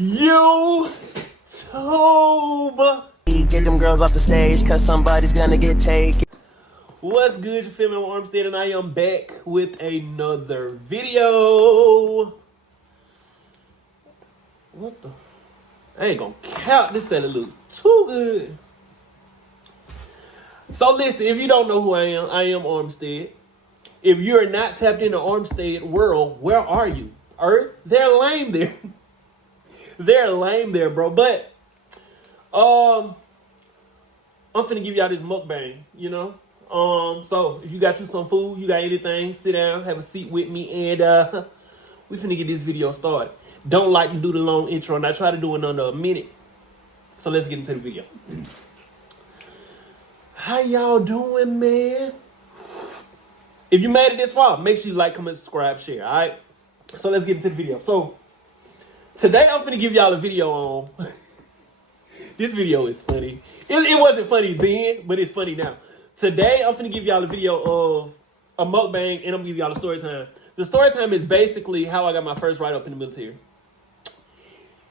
YouTube. Get them girls off the stage, cause somebody's gonna get taken. What's good, you feel me? I'm Armstead, and I am back with another video. What the? I ain't gonna count this and it looks too good. So listen, if you don't know who I am Armstead. If you're not tapped into Armstead Wrld, where are you? Earth? They're lame there. They're lame there, bro. But I'm finna give y'all this mukbang, you know? So if you got you some food, you got anything, sit down, have a seat with me, and we finna get this video started. Don't like to do the long intro, and I try to do it under a minute. So let's get into the video. How y'all doing, man? If you made it this far, make sure you like, comment, subscribe, share, all right? So let's get into the video. So today I'm finna give y'all a video on... This video is funny. It wasn't funny then, but it's funny now. Today I'm finna give y'all a video of a mukbang, and I'm gonna give y'all a story time. The story time is basically how I got my first write-up in the military.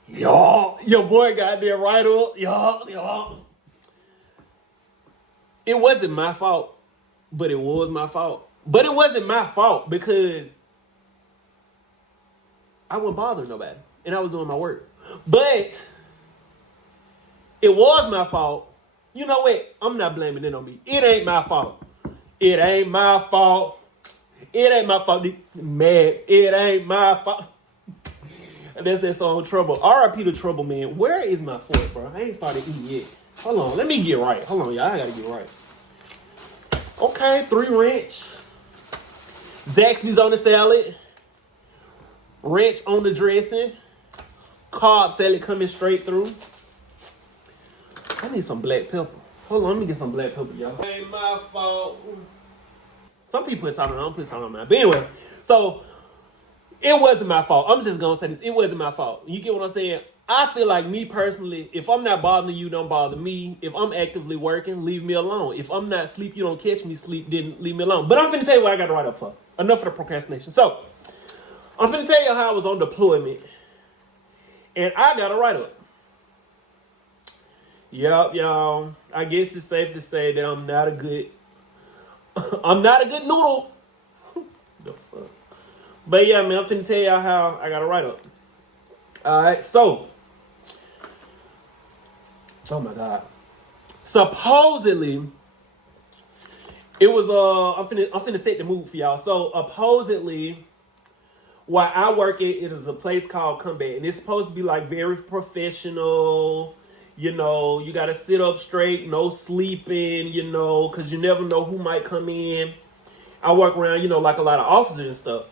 Y'all, your boy got there write-up. Y'all. It wasn't my fault, but it was my fault. But it wasn't my fault because I wasn't bothering nobody, and I was doing my work. But it was my fault. You know what? I'm not blaming it on me. It ain't my fault. It ain't my fault. It ain't my fault. Mad. It ain't my fault. That's that song, Trouble. R.I.P. to Trouble, man. Where is my fork, bro? I ain't started eating yet. Hold on. Let me get right. Hold on, y'all. I gotta get right. Okay, 3 ranch. Zaxby's on the salad. Ranch on the dressing. Carb salad coming straight through. I need some black pepper. Hold on, let me get some black pepper, y'all. Ain't my fault. Some people put salt on, I don't put salt on mine. But anyway, so it wasn't my fault. I'm just gonna say this. It wasn't my fault. You get what I'm saying? I feel like me personally, if I'm not bothering you, don't bother me. If I'm actively working, leave me alone. If I'm not asleep, you don't catch me sleep, then leave me alone. But I'm finna tell you what I got to write up for. Enough of the procrastination. So, I'm finna tell you how I was on deployment. And I got to write up. Yup, y'all. I guess it's safe to say that I'm not a good noodle. The fuck? But yeah, man, I'm finna tell y'all how I got to write up. Alright, so. Oh my God. Supposedly, it was, I'm finna set the mood for y'all. So, supposedly, where I work at, it is a place called Combat. And it's supposed to be like very professional. You know, you got to sit up straight, no sleeping, you know, because you never know who might come in. I work around, you know, like a lot of officers and stuff.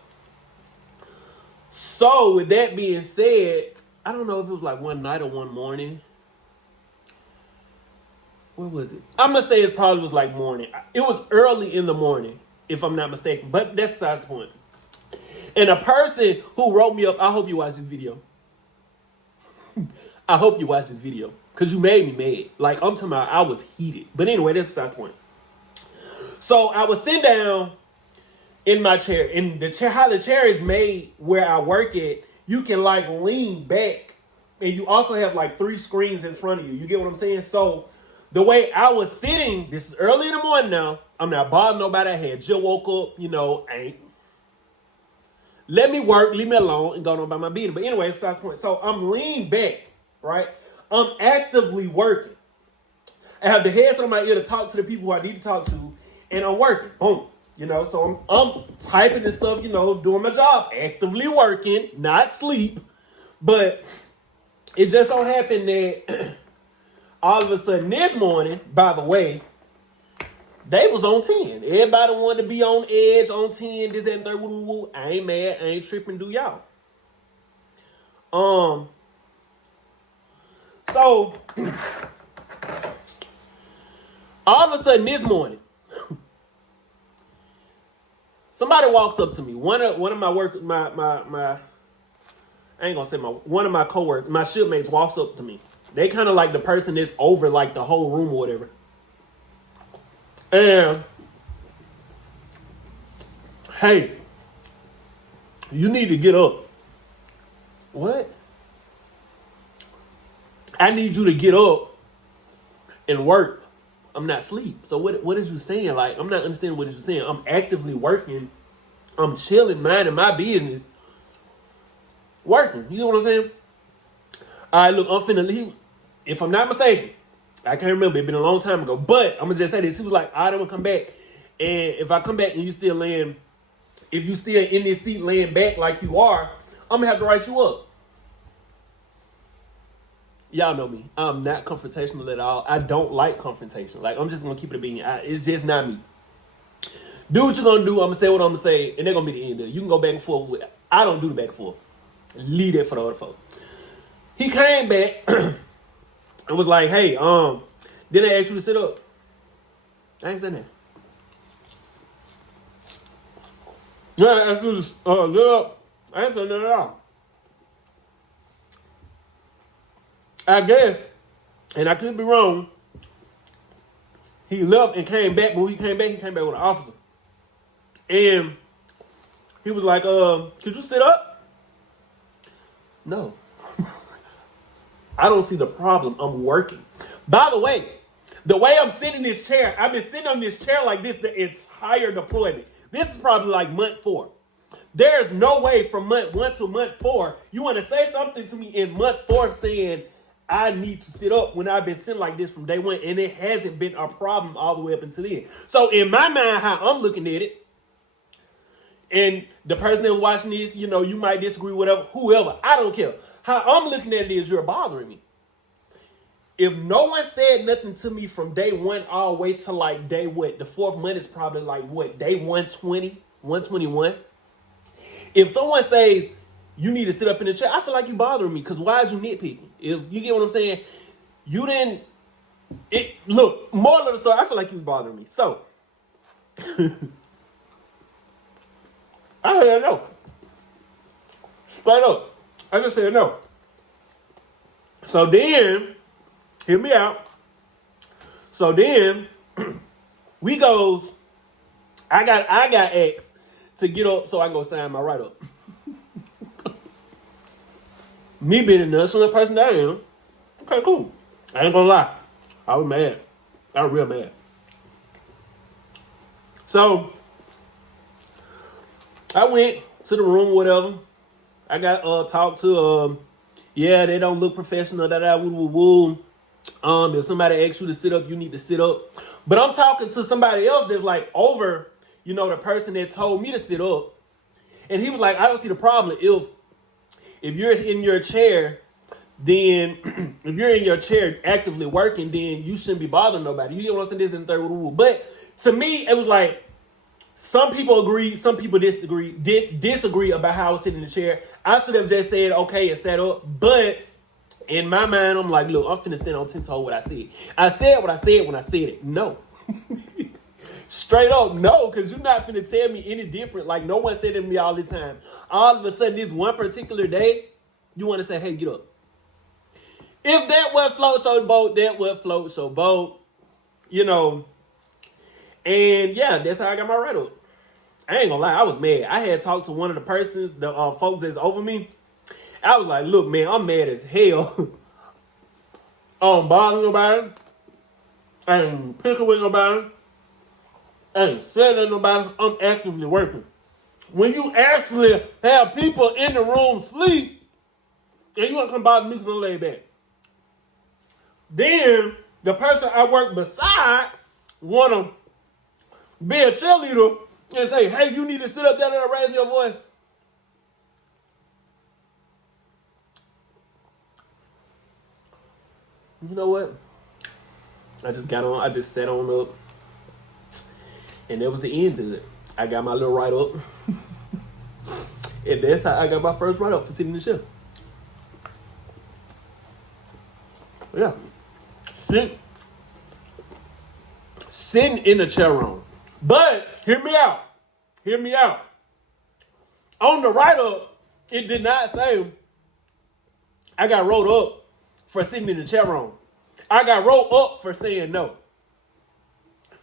So, with that being said, I don't know if it was like one night or one morning. What was it? I'm going to say it probably was like morning. It was early in the morning, if I'm not mistaken. But that's besides the point. And a person who wrote me up, I hope you watch this video. I hope you watch this video. Because you made me mad. Like, I'm talking about I was heated. But anyway, that's besides the point. So, I was sitting down in my chair. And the chair, how the chair is made where I work at, you can, like, lean back. And you also have, like, 3 screens in front of you. You get what I'm saying? So, the way I was sitting, this is early in the morning now. I'm not bothering nobody. I had just woke up, you know, ain't. Let me work, leave me alone, and go on about my beating. But anyway, besides the point. So, I'm leaned back, right? I'm actively working. I have the headset on my ear to talk to the people who I need to talk to, and I'm working. Boom. You know, so I'm typing and stuff, you know, doing my job, actively working, not sleep. But it just so happened that all of a sudden this morning, by the way, they was on 10. Everybody wanted to be on edge, on 10, this, that, and third. Woo, woo. I ain't mad. I ain't tripping. Do y'all. So, all of a sudden this morning, somebody walks up to me. One of my work, my I ain't gonna say one of my coworkers, my shipmates walks up to me. They kind of like the person that's over like the whole room or whatever. And, hey, you need to get up. What? I need you to get up and work. I'm not asleep. So what is you saying? Like, I'm not understanding what you're saying. I'm actively working. I'm chilling, minding my business. Working. You know what I'm saying? All right, look, I'm finna leave. If I'm not mistaken, I can't remember. It's been a long time ago. But I'm going to just say this. He was like, I don't want to come back. And if I come back and you still laying, if you still in this seat laying back like you are, I'm going to have to write you up. Y'all know me. I'm not confrontational at all. I don't like confrontation. Like, I'm just going to keep it a bean. It's just not me. Do what you're going to do. I'm going to say what I'm going to say. And they're going to be the end of it. You can go back and forth with it. I don't do the back and forth. Leave that for the other folks. He came back and was like, hey, did I ask you to sit up? I ain't saying that. Yeah, I asked you to sit up. I ain't saying that at all. I guess, and I could be wrong, he left and came back. When he came back with an officer. And he was like, could you sit up? No. I don't see the problem. I'm working. By the way I'm sitting in this chair, I've been sitting on this chair like this the entire deployment. This is probably like month 4. There's no way from month 1 to month 4, you want to say something to me in month 4 saying, I need to sit up when I've been sitting like this from day 1, and it hasn't been a problem all the way up until then. So in my mind, how I'm looking at it, and the person that's watching this, you know, you might disagree, whatever, whoever, I don't care. How I'm looking at it is you're bothering me. If no one said nothing to me from day 1 all the way to like day what? The 4th month is probably like what? Day 120, 121. If someone says, you need to sit up in the chair, I feel like you bothering me, because why is you nitpicking? If you get what I'm saying, you didn't. Look, moral of the story, I feel like you bothering me. So, I said no. Straight up. I just said no. So then, hear me out. So then, we goes, I got asked to get up so I can go sign my write-up. Me being a nonchalant person that I am, okay, cool. I ain't gonna lie. I was mad. I was real mad. So, I went to the room, whatever. I got talked to, yeah, they don't look professional, woo. If somebody asks you to sit up, you need to sit up. But I'm talking to somebody else that's like over, you know, the person that told me to sit up. And he was like, I don't see the problem. If you're in your chair, then if you're in your chair actively working, then you shouldn't be bothering nobody. You get what I'm saying? This is the third rule. But to me, it was like some people agree, some people disagree about how I was sitting in the chair. I should have just said okay and sat up. But in my mind, I'm like, look, I'm finna stand on 10 toes what I said. I said what I said when I said it. No. Straight up, no, because you're not finna tell me any different. Like, no one said it to me all the time. All of a sudden, this one particular day, you want to say, hey, get up. If that would float your boat, that would float your boat. You know. And, yeah, that's how I got my write-up. I ain't gonna lie, I was mad. I had talked to one of the persons, the folks that's over me. I was like, look, man, I'm mad as hell. I don't bother nobody. I ain't picking with nobody. I ain't saying to nobody. I'm actively working. When you actually have people in the room sleep, and you want to come bother me because I'm laid back, then the person I work beside want to be a cheerleader and say, hey, you need to sit up there and raise your voice. You know what? I just sat on up. And that was the end of it. I got my little write-up. And that's how I got my first write-up for sitting in the chair. Yeah. Sitting in the chair wrong. But, hear me out. On the write-up, it did not say I got wrote up for sitting in the chair wrong. I got wrote up for saying no.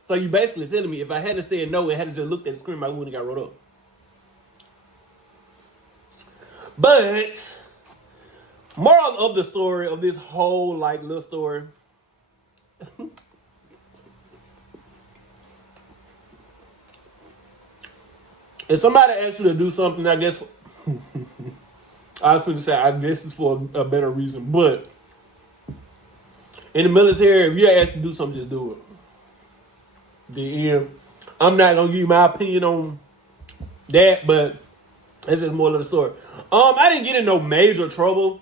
So you basically telling me if I hadn't said no and hadn't just looked at the screen, I wouldn't have got wrote up. But Moral of the story of this whole like little story. If somebody asks you to do something, I guess I was going to say I guess it's for a better reason, but in the military, if you're asked to do something, just do it. The end. I'm not gonna give you my opinion on that, but that's just more of the story. I didn't get in no major trouble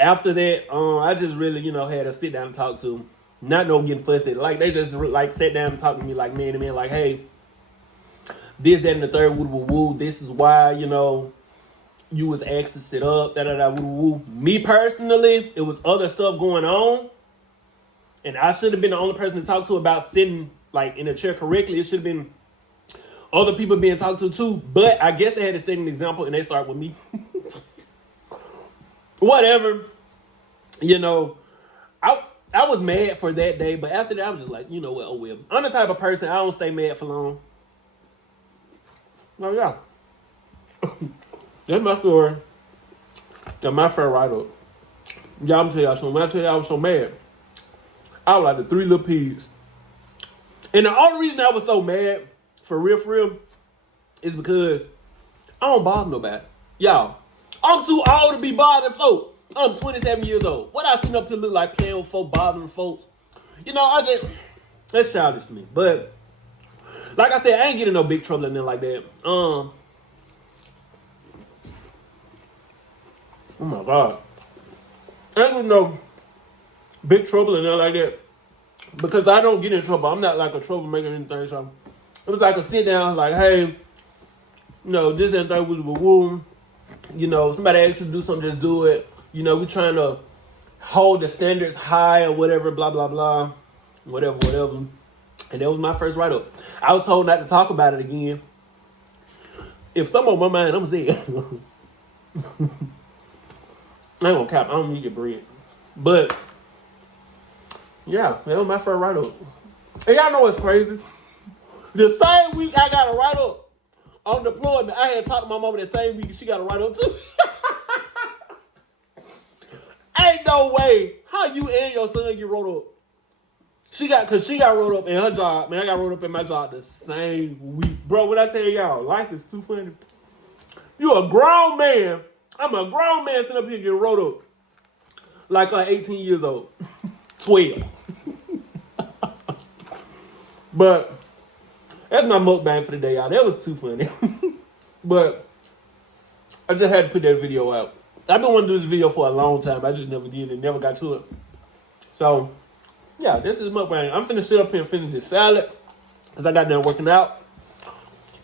after that. I just really, had to sit down and talk to them. Not no getting fussed. Like they just like sat down and talked to me like man to man, like, hey, this, that, and the third, woo, woo, woo. This is why, you was asked to sit up, da, da, da, woo, woo. Me personally, it was other stuff going on. And I should have been the only person to talk to about sitting like in a chair correctly. It should have been other people being talked to too. But I guess they had to set an example and they start with me. Whatever. I was mad for that day, but after that I was just like, you know what, oh well. I'm the type of person, I don't stay mad for long. Oh yeah. That's my story. That's my fair write-up. Y'all, I'm gonna tell y'all something. When I tell y'all I was so mad, I was like the three little pigs. And the only reason I was so mad, for real, is because I don't bother nobody. Y'all, I'm too old to be bothering folks. I'm 27 years old. What I seen up here look like playing with folks, bothering folks. That's childish to me. But, like I said, I ain't getting no big trouble in there like that. Oh my God. I ain't getting no big trouble in there like that. Because I don't get in trouble. I'm not like a troublemaker or anything. So it was like a sit down, like, hey, this and that was a woo. Somebody asks you to do something, just do it. We trying to hold the standards high or whatever, blah, blah, blah. Whatever. And that was my first write-up. I was told not to talk about it again. If something on my mind, I'm saying. I ain't gonna cap. I don't need your bread. But yeah, that was my first write-up. And y'all know what's crazy? The same week I got a write-up on deployment, I had talked to my mama that same week and she got a write-up too. Ain't no way how you and your son get wrote up. She got wrote up in her job, man. I got wrote up in my job the same week. Bro, what I tell y'all, life is too funny. You a grown man. I'm a grown man sitting up here getting wrote up. Like 18 years old. 12. But that's my mukbang for the day, y'all. That was too funny. But I just had to put that video out. I've been wanting to do this video for a long time. I just never did it. Never got to it. So, yeah, this is mukbang. I'm finna sit up here and finish this salad because I got done working out.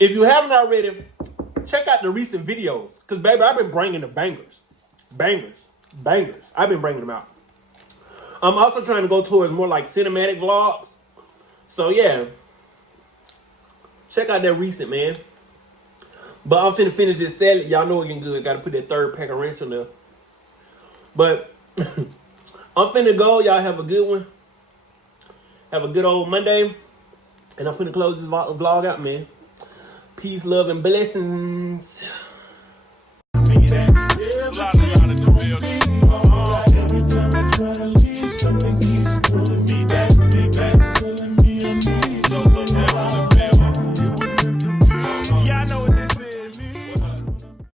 If you haven't already, check out the recent videos. Because, baby, I've been bringing the bangers. Bangers. I've been bringing them out. I'm also trying to go towards more like cinematic vlogs. So, yeah. Check out that recent, man. But I'm finna finish this salad. Y'all know it's getting good. Gotta put that third pack of ranch on there. But I'm finna go. Y'all have a good one. Have a good old Monday. And I'm finna close this vlog out, man. Peace, love, and blessings.